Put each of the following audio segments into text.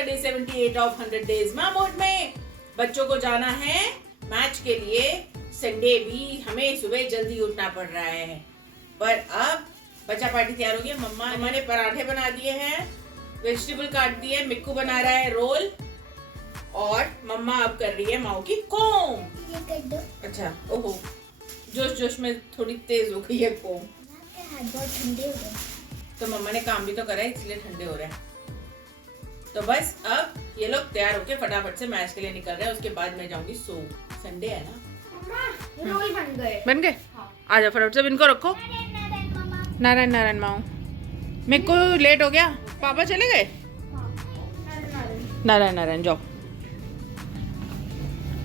आपका day 78 of 100 days मामोद में। बच्चों को जाना है मैच के लिए। संडे भी हमें सुबह जल्दी उठना पड़ रहा है, पर अब बच्चा पार्टी तैयार हो गया। मम्मा ने पराठे बना दिए हैं, वेजिटेबल काट दिए, मिक्कू बना रहा है रोल, और मम्मा अब कर रही है माओ की कोम। ये कर दो। अच्छा, ओहो, जोश जोश में थोड़ी तेज हो गई है कोम। हाथ बहुत ठंडे हो गए। तो मम्मा ने काम भी तो करा है, इसलिए ठंडे हो रहे हैं। तो बस अब ये लोग तैयार होके फटाफट से मैच के लिए निकल रहे हैं। उसके बाद मैं जाऊंगी सो। संडे है ना। मम्मा रोल बन गए। हाँ। आ जाओ फटाफट से, इनको रखो। नारायण नारायण माओ। मेरे को लेट हो गया, पापा चले गए। नारायण नारायण जाओ,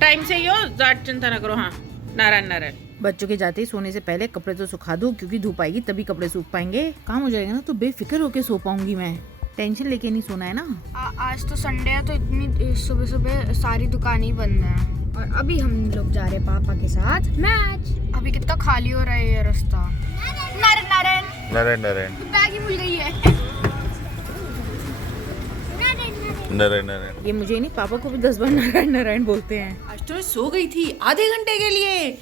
टाइम से ही हो, ज्यादा चिंता ना करो। हाँ, नारायण नारायण। बच्चों के जाते ही सोने से पहले कपड़े तो सुखा दूं, क्योंकि धूप आएगी तभी कपड़े सूख पाएंगे। काम हो जाएगा ना तो बेफिक्र होके सो पाऊंगी मैं। टेंशन लेके नहीं सोना है ना। आज तो संडे है तो इतनी सुबह सुबह सारी दुकानें ही बंद हैं। और अभी हम लोग जा रहे हैं पापा के साथ मैच। अभी कितना खाली हो रहा है ये रास्ता। नारायण नारायण नारायण नारायण बैग ही भूल गई है। नारायण नारायण। ये मुझे नहीं, पापा को भी 10 बार नारायण नारायण बोलते हैं। आज तो मैं सो गई थी आधे घंटे के लिए।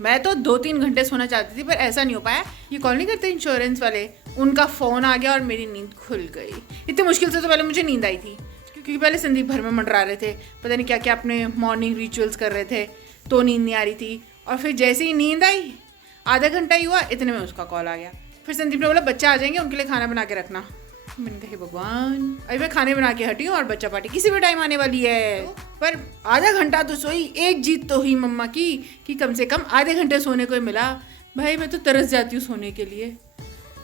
मैं तो 2-3 घंटे सोना चाहती थी, पर ऐसा नहीं हो पाया। ये कॉल नहीं करते इंश्योरेंस वाले, उनका फोन आ गया और मेरी नींद खुल गई। इतनी मुश्किल से तो पहले मुझे नींद आई थी, क्योंकि पहले संदीप भर में मंडरा रहे थे, पता नहीं क्या क्या अपने मॉर्निंग रिचुअल्स कर रहे थे, तो नींद नहीं आ रही थी। और फिर जैसे ही नींद आई, आधा घंटा ही हुआ, इतने में उसका कॉल आ गया। फिर संदीप ने बोला बच्चा आ जाएंगे, उनके लिए खाना बना के रखना। मैंने कहा भगवान, अभी मैं खाने बना के हटी हूँ और बच्चा पार्टी किसी भी टाइम आने वाली है। पर आधा घंटा तो सोई। एक जीत तो हुई मम्मा की कि कम से कम आधे घंटे सोने को ही मिला। भाई मैं तो तरस जाती हूँ सोने के लिए,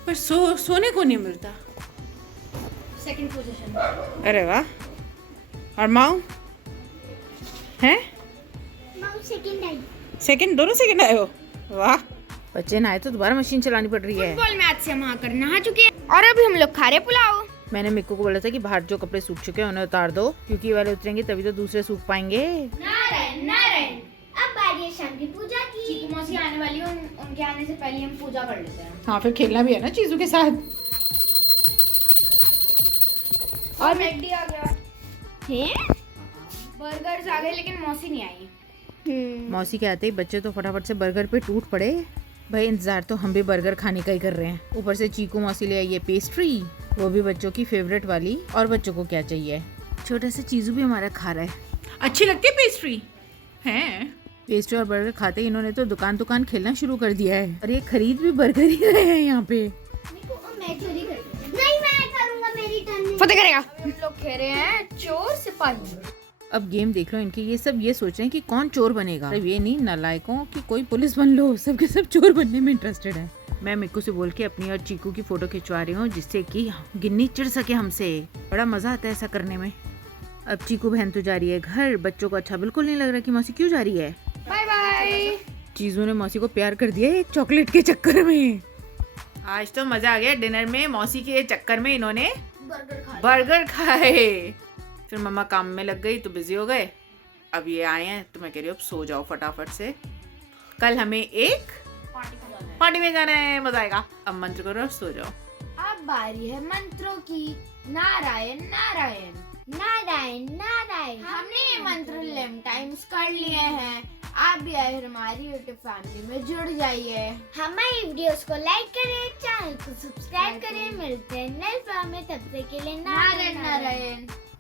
पर सोने को नहीं मिलता। Second position. अरे वाह। और माऊ हैं? माँ सेकंड आई। सेकंड, दोनों सेकंड आए हो? वाह। बच्चे नहाए तो दोबारा मशीन चलानी पड़ रही है। फुटबॉल मैच से हम आकर नहा चुके हैं और अभी हम लोग खा रहे पुलाव। मैंने मिक्कू को बोला था कि बाहर जो कपड़े सूख चुके हैं उन्हें उतार दो, क्योंकि ये वाले उतरेंगे तभी तो दूसरे सूख पाएंगे। नारायण नारायण। अब बारी है शाम की पूजा की। चीकू मौसी आने वाली है, उनके आने से पहले हम पूजा कर लेते हैं। हाँ, फिर खेलना भी है ना चीजों के साथ। और मैगडी आ गया है, बर्गर्स आ गए, लेकिन मौसी नहीं आई। मौसी के आते ही बच्चे तो फटाफट से बर्गर पे टूट पड़े। भाई इंतजार तो हम भी बर्गर खाने का ही कर रहे हैं। ऊपर से चीकू मौसी ले आई है पेस्ट्री, वो भी बच्चों की फेवरेट वाली। और बच्चों को क्या चाहिए, छोटा सा चीजू भी हमारा खा रहा है। अच्छी लगती है पेस्ट्री हैं? पेस्ट्री और बर्गर खाते ही इन्होंने तो दुकान खेलना शुरू कर दिया है। और ये खरीद भी बर्गर ही रहे हैं यहाँ पे। मैं चोरी करूंगा। नहीं, मैं करूंगा, मेरी टर्न। फतेह करेगा। हम लोग खेल रहे हैं चोर सिपाही। अब गेम देख लो इनके, ये सब ये सोच रहे हैं कि कौन चोर बनेगा। अब ये नहीं नालायकों कि कोई पुलिस बन लो, सबके सब चोर बनने में इंटरेस्टेड है। मैं मिक्कू से बोल के अपनी और चीकू की फोटो खिंचवा रही हूँ, जिससे कि गिन्नी चिढ़ सके हमसे। बड़ा मजा आता है ऐसा करने में। अब चीकू बहन तो जा रही है घर। बच्चों को अच्छा बिल्कुल नहीं लग रहा कि मौसी क्यों जा रही है। Bye bye. चीजू ने मौसी को प्यार कर दिया एक चॉकलेट के चक्कर में। आज तो मजा आ गया डिनर में। मौसी के चक्कर में इन्होंने बर्गर खाए। फिर मम्मा काम में लग गई तो बिजी हो गए। अब ये आए हैं तो मैं कह रही हूँ अब सो जाओ फटाफट से। कल हमें एक पार्टी में जाना है, मजा आएगा। अब मंत्र करो और सो जाओ। अब बारी है मंत्रों की। नारायण नारायण नारायण नारायण। हमने ये मंत्र 11 टाइम्स कर लिए हैं। आप भी आए हमारी यूट्यूब फैमिली में जुड़ जाइए। हमारी वीडियोस को लाइक करें, चैनल को सब्सक्राइब करें। मिलते हैं नेक्स्ट वीडियो में, तब तक के लिए नारायण नारायण।